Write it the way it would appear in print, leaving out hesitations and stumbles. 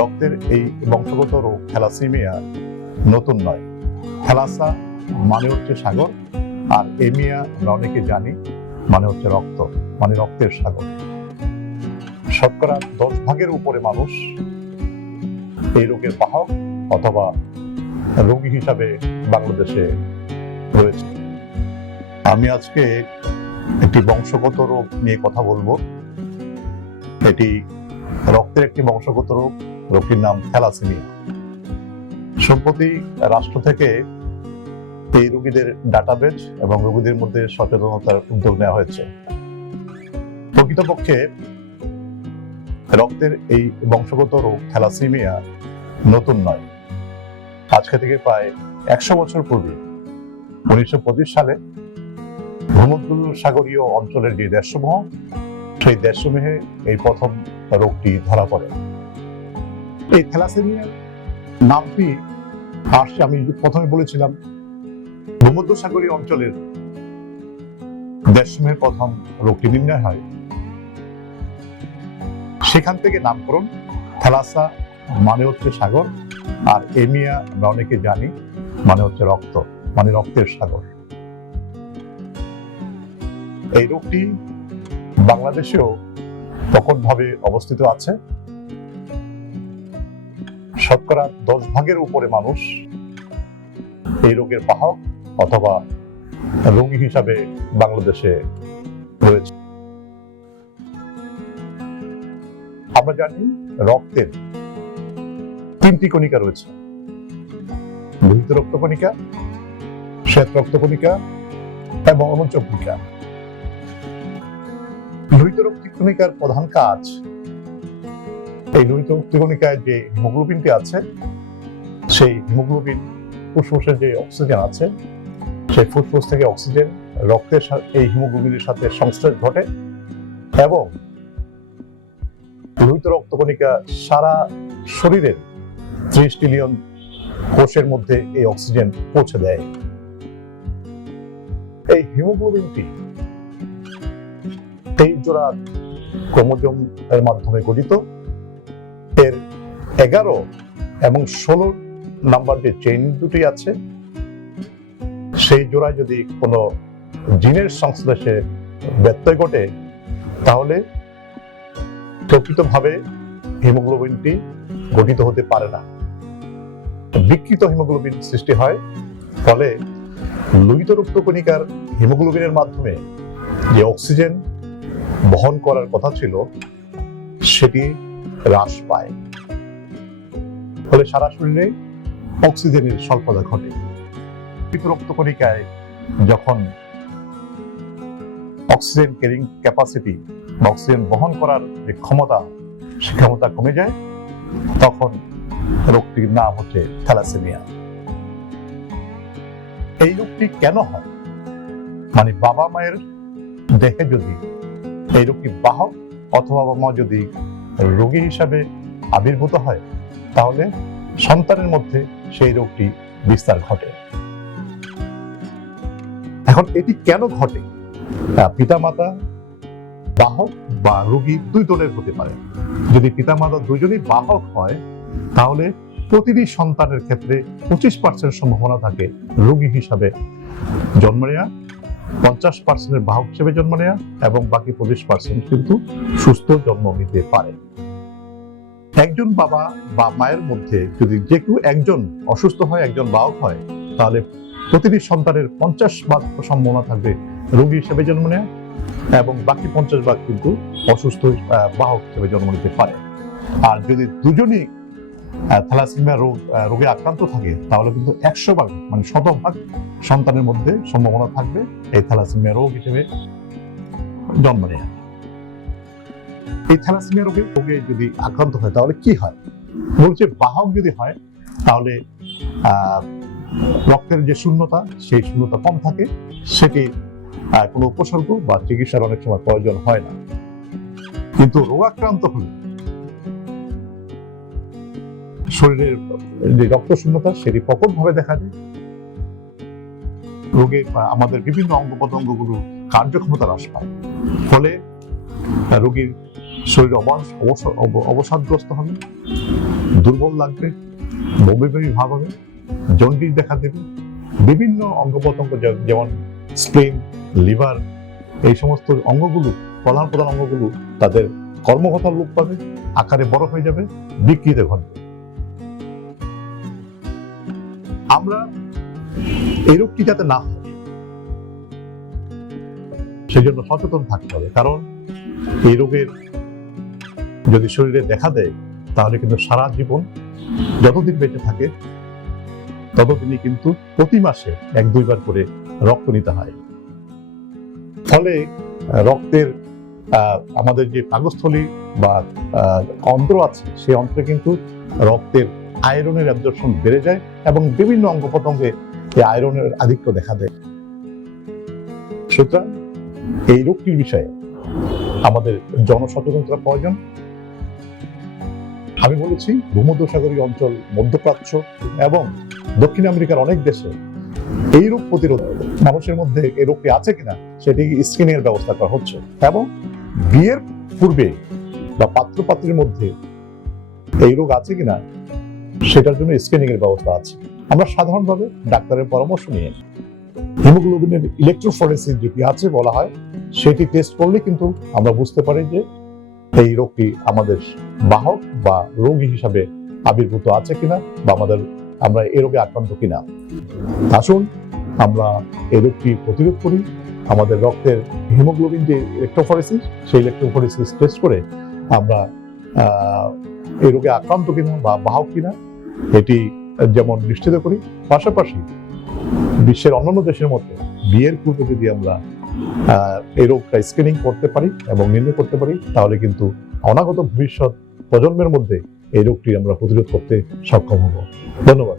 রক্তের এই বংশগত রোগ থ্যালাসেমিয়া নতুন নয়। থ্যালাসা মানে হচ্ছে সাগর, আর এমিয়া আমরা অনেকে জানি মানে হচ্ছে রক্ত, মানে রক্তের সাগর। শতকরা 10 ভাগের উপরে মানুষ এই রোগের বাহক অথবা রোগী হিসাবে বাংলাদেশে রয়েছে। আমি আজকে একটি বংশগত রোগ নিয়ে কথা বলবো। এটি রক্তের একটি বংশগত রোগ, রোগটির নাম থ্যালাসেমিয়া। সম্প্রতি রাষ্ট্র থেকে এই রোগীদের ডাটাবেজ এবং রোগীদের মধ্যে সচেতনতার উদ্যোগ নেওয়া হয়েছে। প্রকৃতপক্ষে রক্তের এই বংশগত রোগ থ্যালাসেমিয়া নতুন নয়। আজকে থেকে প্রায় 100 বছর পূর্বে 1925 সালে ভূমধ্যসাগরীয় অঞ্চলের যে দেশসমূহ, সেই দেশসমূহে এই প্রথম রোগটি ধরা পড়ে। এই থ্যালাসেমিয়া নামটি আসছে, আমি প্রথমে বলেছিলাম, ভূমধ্যসাগরীয় অঞ্চলের দেশসমূহে প্রথম রোগটি নির্ণয় হয়। সেখান থেকে নামকরণ। থ্যালাসা মানে হচ্ছে সাগর, আর এমিয়া আমরা অনেকে জানি মানে হচ্ছে রক্ত, মানে রক্তের সাগর। এই রোগটি বাংলাদেশেও প্রকটভাবে অবস্থিত আছে। শতকরা 10 ভাগের উপরে মানুষ এই রোগের বাহক অথবা রোগী হিসাবে বাংলাদেশে রয়েছে। আমরা জানি রক্তের 3টি কণিকা রয়েছে: লোহিত রক্তকণিকা, শ্বেত রক্তকণিকা এবং অনুচর কণিকা। লোহিত রক্তকণিকার প্রধান কাজ, এই লোহিত রক্তকণিকায় যে হিমোগ্লোবিনটি আছে, সেই হিমোগ্লোবিন ফুসফুসের যে অক্সিজেন আছে, সেই ফুসফুস থেকে অক্সিজেন রক্তের এই হিমোগ্লোবিনের সাথে সংশ্লেষ ঘটে এবং লোহিত রক্তকণিকা সারা শরীরের 30 ট্রিলিয়ন কোষের মধ্যে এই অক্সিজেন পৌঁছে দেয়। এই হিমোগ্লোবিনটি 23 জোড়া ক্রোমোজোম এর মাধ্যমে গঠিত। এর 11 এবং 16 নাম্বার যে চেইন দুটি আছে, সেই জোড়ায় যদি কোনো জিনের সংশ্লেষে ব্যত্যয় ঘটে, তাহলে প্রকৃতভাবে হিমোগ্লোবিনটি গঠিত হতে পারে না, বিকৃত হিমোগ্লোবিন সৃষ্টি হয়। ফলে লোহিত রক্তকণিকার হিমোগ্লোবিনের মাধ্যমে যে অক্সিজেন বহন করার কথা ছিল, সেটি হ্রাস পায়। ফলে সারা শরীরে অক্সিজেনের স্বল্পতা ঘটে। লোহিত রক্তকণিকায় যখন অক্সিজেন ক্যারিং ক্যাপাসিটি বা অক্সিজেন বহন করার যে ক্ষমতা, সে ক্ষমতা কমে যায়, তখন রোগটির নাম হচ্ছে থ্যালাসেমিয়া। এই রোগটি কেন হয়? মানে বাবা মায়ের দেহে যদি এই রোগটি বাহক অথবা বাবা মা যদি রোগী হিসাবে আবির্ভূত হয়, তাহলে সন্তানের মধ্যে সেই রোগটি বিস্তার ঘটে। এখন এটি কেন ঘটে? পিতামাতা বাহক বা রোগী দুই ধরনের হতে পারে। যদি পিতামাতা দুজনই বাহক হয়, তাহলে প্রতিটি সন্তানের ক্ষেত্রে 25% সম্ভাবনা থাকে রোগী হিসাবে জন্ম নেয়া, 50% বাহক হিসেবে জন্ম নেয়া, এবং বাকি 25% কিন্তু সুস্থ জন্ম নিতে পারে। একজন বাবা বা মায়ের মধ্যে যদি যে কেউ একজন অসুস্থ হয়, একজন বাহক হয়, তাহলে প্রতিটি সন্তানের 50% সম্ভাবনা থাকবে রোগী হিসেবে জন্ম নেয়া, এবং বাকি 50% কিন্তু অসুস্থ বাহক হিসেবে জন্ম নিতে পারে। আর যদি দুজনই থ্যালাসেমিয়া রোগে আক্রান্ত থাকে, তাহলে কিন্তু 100% মানে 100% সন্তানের মধ্যে সম্ভাবনা থাকবে এই থ্যালাসেমিয়া রোগ হিসেবে জন্ম নেয়া। এই থ্যালাসেমিয়া রোগে যদি আক্রান্ত হয়, তাহলে কি হয়? বলছে বাহক যদি হয়, তাহলে রক্তের যে শূন্যতা, সেই শূন্যতা কম থাকে, সেটি কোনো উপসর্গ বা চিকিৎসার অনেক সময় প্রয়োজন হয় না। কিন্তু রোগাক্রান্ত হলে শরীরের যে রক্ত শূন্যতা, সেটি প্রকটভাবে দেখা যায়। রোগে আমাদের বিভিন্ন অঙ্গ প্রত্যঙ্গগুলো কার্যক্ষমতা হ্রাস পায়। ফলে রোগীর শরীর অবসাদগ্রস্ত হবে, দুর্বল লাগবে, বমি বমি ভাব হবে, জন্ডিস দেখা দেবে, বিভিন্ন অঙ্গ প্রত্যঙ্গ যেমন স্প্লেন, লিভার, এই সমস্ত অঙ্গগুলো, প্রধান প্রধান অঙ্গগুলো তাদের কর্মক্ষমতার লোপ পাবে, আকারে বড় হয়ে যাবে, বিকৃতি ঘটবে। আমরা এই রোগটি যাতে না হয় সেই জন্য সচেতন থাকতে হবে, কারণ এই রোগের যদি শরীরে দেখা দেয় তাহলে কিন্তু সারা জীবন যতদিন বেঁচে থাকে ততদিনই কিন্তু প্রতি মাসে 1-2 বার করে রক্ত নিতে হয়। ফলে রক্তের আমাদের যে পাকস্থলী বা অন্ত্র আছে সেই অন্ত্রে কিন্তু রক্তের আয়রনের অ্যাবজর্পশন বেড়ে যায় এবং বিভিন্ন অঙ্গ প্রত্যঙ্গে এই আয়রনের আধিক্য দেখা দেয়। সুতরাং এই রোগটির বিষয়ে আমাদের জনসচেতনতা প্রয়োজন। আমি বলেছি ভূমধ্যসাগরীয় অঞ্চল, মধ্যপ্রাচ্য এবং দক্ষিণ আমেরিকার অনেক দেশে এই রোগ প্রতিরোধ মানুষের মধ্যে এই রোগটি আছে কিনা সেটি স্ক্রিনিং এর ব্যবস্থা করা হচ্ছে, এবং বিয়ের পূর্বে বা পাত্র পাত্রীর মধ্যে এই রোগ আছে কিনা সেটার জন্য স্ক্রিনিং এর ব্যবস্থা আছে। আমরা সাধারণভাবে ডাক্তারের পরামর্শ নিয়ে হিমোগ্লোবিনের ইলেকট্রোফরেন্সিস যেটি আছে বলা হয় সেটি টেস্ট করলে কিন্তু আমরা বুঝতে পারি যে এই রোগটি আমাদের বাহক বা রোগী হিসাবে আবির্ভূত আছে কিনা বা আমরা এই রোগে আক্রান্ত কিনা। আসুন আমরা এই রোগটি প্রতিরোধ করি। আমাদের রক্তের হিমোগ্লোবিন যে ইলেকট্রোফরেন্সিস সেই ইলেকট্রোফরেন্সিস টেস্ট করে আমরা এই রোগে আক্রান্ত কিনা বা বাহক কিনা এটি যেমন নিশ্চিত করি, পাশাপাশি বিশ্বের অন্যান্য দেশের মতো বিয়ের পূর্বে যদি আমরা এই রোগটা স্ক্রিনিং করতে পারি এবং নির্ণয় করতে পারি তাহলে কিন্তু অনাগত ভবিষ্যৎ প্রজন্মের মধ্যে এই রোগটি আমরা প্রতিরোধ করতে সক্ষম হব। ধন্যবাদ।